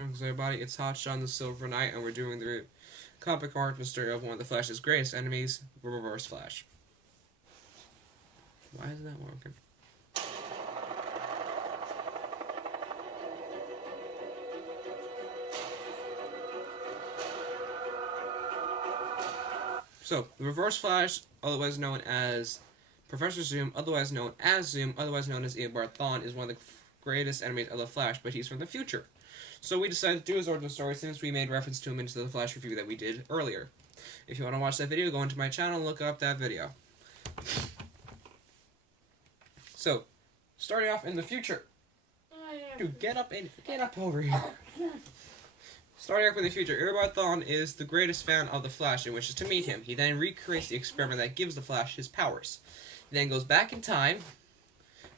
everybody, it's HotShot the Silver Knight, and we're doing the comic origin story of one of the Flash's greatest enemies, Reverse Flash. Why is that working? So, the Reverse Flash, otherwise known as Professor Zoom, otherwise known as Zoom, otherwise known as Eobard Thawne, is one of the greatest enemies of the Flash, but he's from the future. So we decided to do his origin story since we made reference to him into the Flash review that we did earlier. If you want to watch that video, go into my channel and look up that video. So, starting off in the future. Dude, get up over here. Starting off in the future, Eobard Thawne is the greatest fan of the Flash and wishes to meet him. He then recreates the experiment that gives the Flash his powers. He then goes back in time,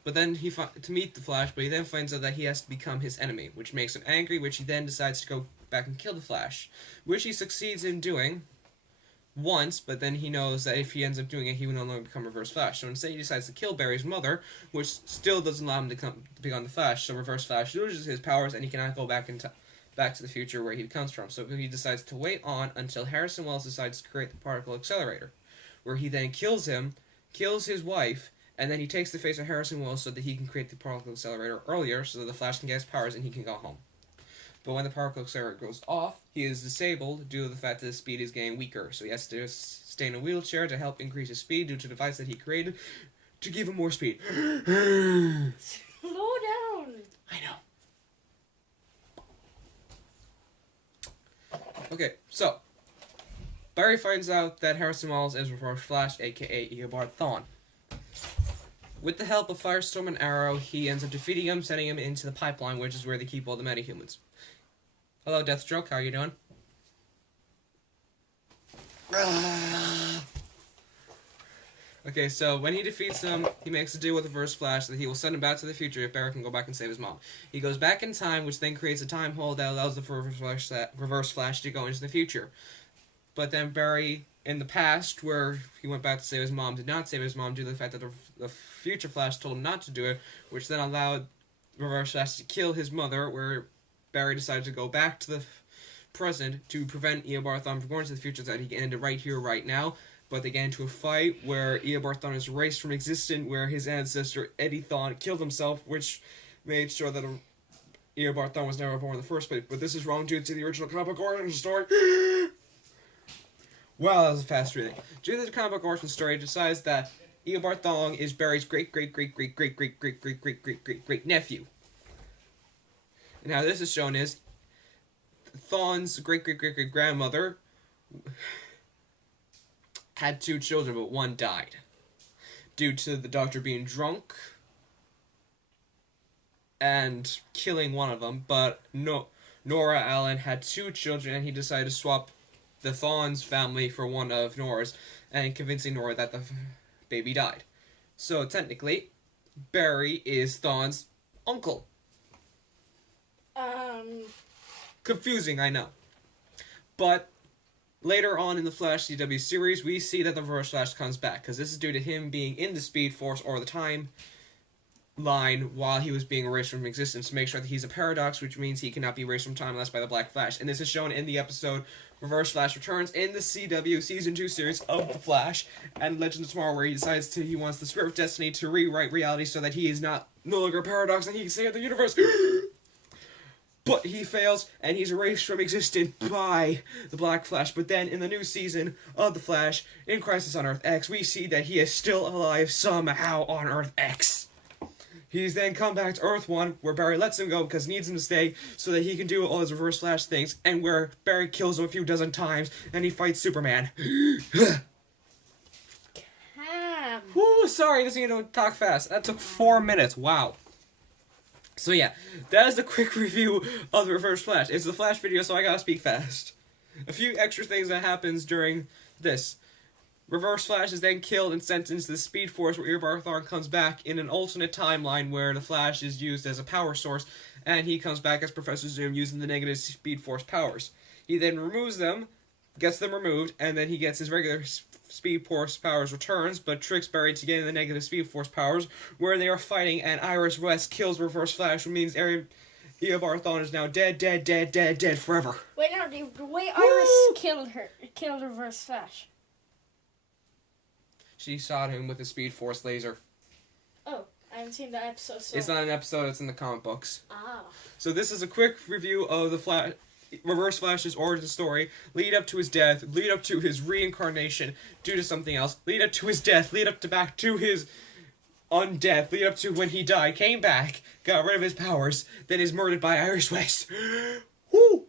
but then to meet the Flash, but he then finds out that he has to become his enemy, which makes him angry, which he then decides to go back and kill the Flash, which he succeeds in doing once, but then he knows that if he ends up doing it, he will no longer become Reverse Flash. So instead he decides to kill Barry's mother, which still doesn't allow him to become the Flash, so Reverse Flash loses his powers and he cannot go back to the future where he comes from. So he decides to wait on until Harrison Wells decides to create the particle accelerator, where he then kills him, kills his wife, and then he takes the face of Harrison Wells so that he can create the particle accelerator earlier so that the Flash can get his powers and he can go home. But when the particle accelerator goes off, he is disabled due to the fact that his speed is getting weaker. So he has to stay in a wheelchair to help increase his speed due to the device that he created to give him more speed. Slow down. I know. Okay, so Barry finds out that Harrison Wells is Reverse Flash, aka Eobard Thawne. With the help of Firestorm and Arrow, he ends up defeating him, sending him into the pipeline, which is where they keep all the metahumans. Hello, Deathstroke, how are you doing? Okay, so when he defeats him, he makes a deal with Reverse Flash that he will send him back to the future if Barry can go back and save his mom. He goes back in time, which then creates a time hole that allows the Reverse Flash to go into the future. But then Barry, in the past, where he went back to save his mom, did not save his mom due to the fact that the future Flash told him not to do it, which then allowed Reverse Flash to kill his mother, where Barry decided to go back to the present to prevent Eobard Thawne from going to the future so that he can end it right here, right now. But they get into a fight where Eobard Thawne is erased from existence, where his ancestor, Eddie Thawne, killed himself, which made sure that Eobard Thawne was never born in the first place. But this is wrong due to the original comic book origin story. Wow, that was a fast reading. Due to the comic book origin story, it decides that Eobard Thawne is Barry's great nephew. And how this is shown is Thawne's great grandmother had 2 children, but one died due to the doctor being drunk and killing one of them. But Nora Allen had 2 children, and he decided to swap the Thawne's family for one of Nora's, and convincing Nora that the baby died. So technically, Barry is Thawne's uncle. Confusing, I know. But later on in the Flash CW series, we see that the Reverse Flash comes back, because this is due to him being in the Speed Force or the time line while he was being erased from existence to make sure that he's a paradox, which means he cannot be erased from time unless by the Black Flash. And this is shown in the episode Reverse Flash Returns in the CW Season 2 series of The Flash and Legends of Tomorrow, where he decides he wants the Spirit of Destiny to rewrite reality so that he is no longer a paradox and he can save the universe. But he fails, and he's erased from existence by the Black Flash. But then, in the new season of The Flash, in Crisis on Earth X, we see that he is still alive somehow on Earth X. He's then come back to Earth 1, where Barry lets him go because he needs him to stay so that he can do all his Reverse Flash things, and where Barry kills him a few dozen times, and he fights Superman. Whoo, sorry, this is going to talk fast. That took 4 minutes, wow. So yeah, that is the quick review of the Reverse Flash. It's the Flash video, so I gotta speak fast. A few extra things that happens during this. Reverse Flash is then killed and sent into the Speed Force, where Eobard Thawne comes back in an alternate timeline where the Flash is used as a power source, and he comes back as Professor Zoom using the negative Speed Force powers. He then removes them, gets them removed, and then he gets his regular Speed Force powers returns, but tricks Barry to get in the negative Speed Force powers, where they are fighting, and Iris West kills Reverse Flash, which means Eobard Thawne is now dead forever. Wait, no, the way Iris killed Reverse Flash. She shot him with a Speed Force laser. Oh, I haven't seen that episode. So. It's not an episode, it's in the comic books. Ah. So this is a quick review of the Reverse Flash's origin story, lead up to his death, lead up to his reincarnation due to something else, lead up to his death, lead up to back to his undeath, lead up to when he died, came back, got rid of his powers, then is murdered by Iris West. Woo!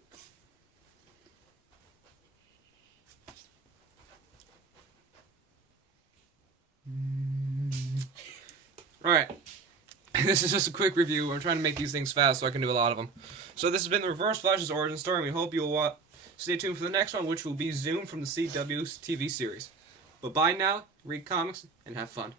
Alright. This is just a quick review. I'm trying to make these things fast so I can do a lot of them. So this has been the Reverse Flash's origin story, and we hope you'll stay tuned for the next one, which will be Zoom from the CW TV series. But bye now, read comics, and have fun.